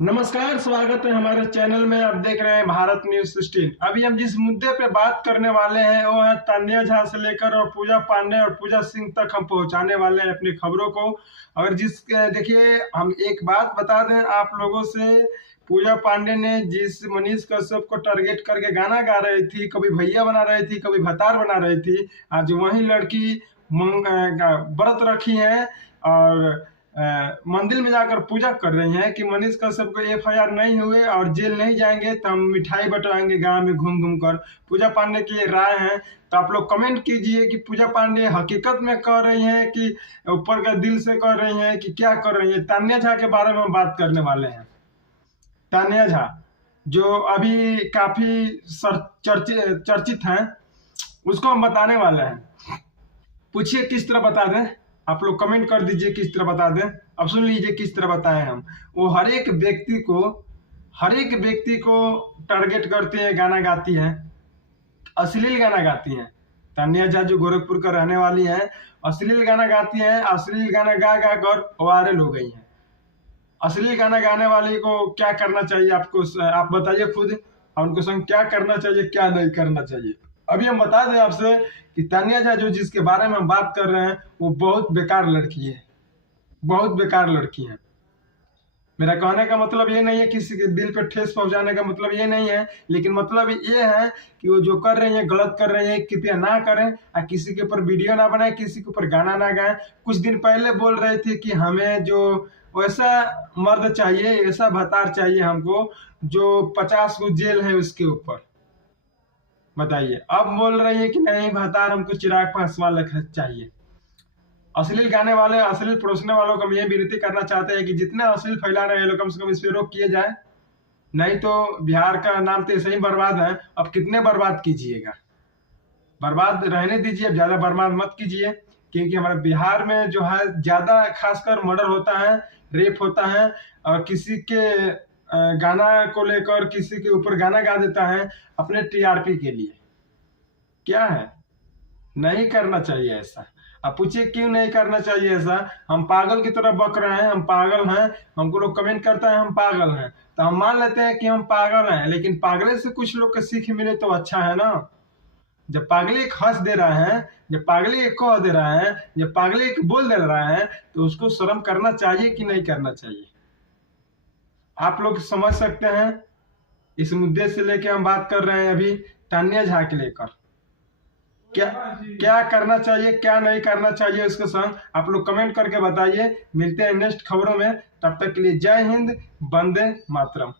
नमस्कार, स्वागत है हमारे चैनल में। आप देख रहे हैं भारत न्यूज 16। अभी हम जिस मुद्दे पे बात करने वाले हैं वो है तान्या झा से लेकर और पूजा पांडे और पूजा सिंह तक हम पहुंचाने वाले हैं अपनी खबरों को। अगर देखिए, हम एक बात बता दें आप लोगों से। पूजा पांडे ने जिस मनीष कश्यप को टारगेट करके गाना गा रही थी, कभी भैया बना रही थी, कभी भतार बना रही थी, आज वही लड़की व्रत रखी है और मंदिर में जाकर पूजा कर रही हैं कि मनीष कश्यप को एफआईआर नहीं हुए और जेल नहीं जाएंगे तो हम मिठाई बंटवाएंगे गांव में घूम घूम कर। पूजा पांडे की ये राय है, तो आप लोग कमेंट कीजिए कि पूजा पांडे हकीकत में कह रही हैं कि ऊपर का दिल से कह रही हैं कि क्या कर रही है। तान्या झा के बारे में हम बात करने वाले हैं। तान्या झा जो अभी काफी चर्चित हैं, उसको हम बताने वाले हैं। पूछिए किस तरह बता दें, आप लोग कमेंट कर दीजिए किस तरह बता दें। अब सुन लीजिए किस तरह बताएं हम। वो हर एक व्यक्ति को टारगेट करते हैं, गाना गाती हैं, अश्लील गाना गाती हैं। तान्या झा जो गोरखपुर का रहने वाली हैं, अश्लील गाना गाती हैं। अश्लील गाना गा गा कर वायरल हो गई हैं। अश्लील गाना गाने वाली को क्या करना चाहिए आपको, आप बताइए खुद। उनको संग क्या करना चाहिए, क्या नहीं करना चाहिए। अभी हम बता दें आपसे कि तान्या झा जो जिसके बारे में हम बात कर रहे हैं वो बहुत बेकार लड़की है, बहुत बेकार लड़की है। मेरा कहने का मतलब ये नहीं है, किसी के दिल पे ठेस पहुंचाने का मतलब ये नहीं है, लेकिन मतलब ये है कि वो जो कर रही है गलत कर रही है, कृपया ना करें। और किसी के ऊपर वीडियो ना बनाए, किसी के ऊपर गाना ना गाएं। कुछ दिन पहले बोल रहे थे कि हमें जो वैसा मर्द चाहिए, ऐसा भतार चाहिए हमको जो 50 को जेल है उसके ऊपर। बताइए, अब बोल रही है कि नहीं भतार हमको चिराग पासवान चाहिए। अश्लील गाने वाले, अश्लील परोसने वालों को हम ये विनती करना चाहते हैं कि जितने अश्लील फैला रहे हैं लोग, कम से कम इस पे रोक किए जाए। नहीं तो बिहार का नाम तो ऐसे ही बर्बाद है। अब कितने बर्बाद कीजिएगा, बर्बाद रहने दीजिए, अब ज्यादा बर्बाद मत कीजिए। क्योंकि हमारे बिहार में जो है ज्यादा खासकर मर्डर होता है, रेप होता है, और किसी के गाना को लेकर किसी के ऊपर गाना गा देता है अपने टीआरपी के लिए। क्या है, नहीं करना चाहिए ऐसा। अब पूछिए क्यों नहीं करना चाहिए ऐसा। हम पागल की तरह बक रहे हैं, हम पागल हैं। हमको लोग कमेंट करता है हम पागल हैं, तो हम मान लेते हैं कि हम पागल हैं, लेकिन पागले से कुछ लोग को सीख मिले तो अच्छा है ना। जब पागले एक हंस दे रहा है, जब पागले एक कह दे रहा है, जब पागले एक बोल दे रहा है, तो उसको शर्म करना चाहिए कि नहीं करना चाहिए। आप लोग समझ सकते हैं। इस मुद्दे से लेके हम बात कर रहे हैं अभी तान्या झा के लेकर। क्या क्या करना चाहिए, क्या नहीं करना चाहिए, उसके संग आप लोग कमेंट करके बताइए। मिलते हैं नेक्स्ट खबरों में, तब तक के लिए जय हिंद, वंदे मातरम।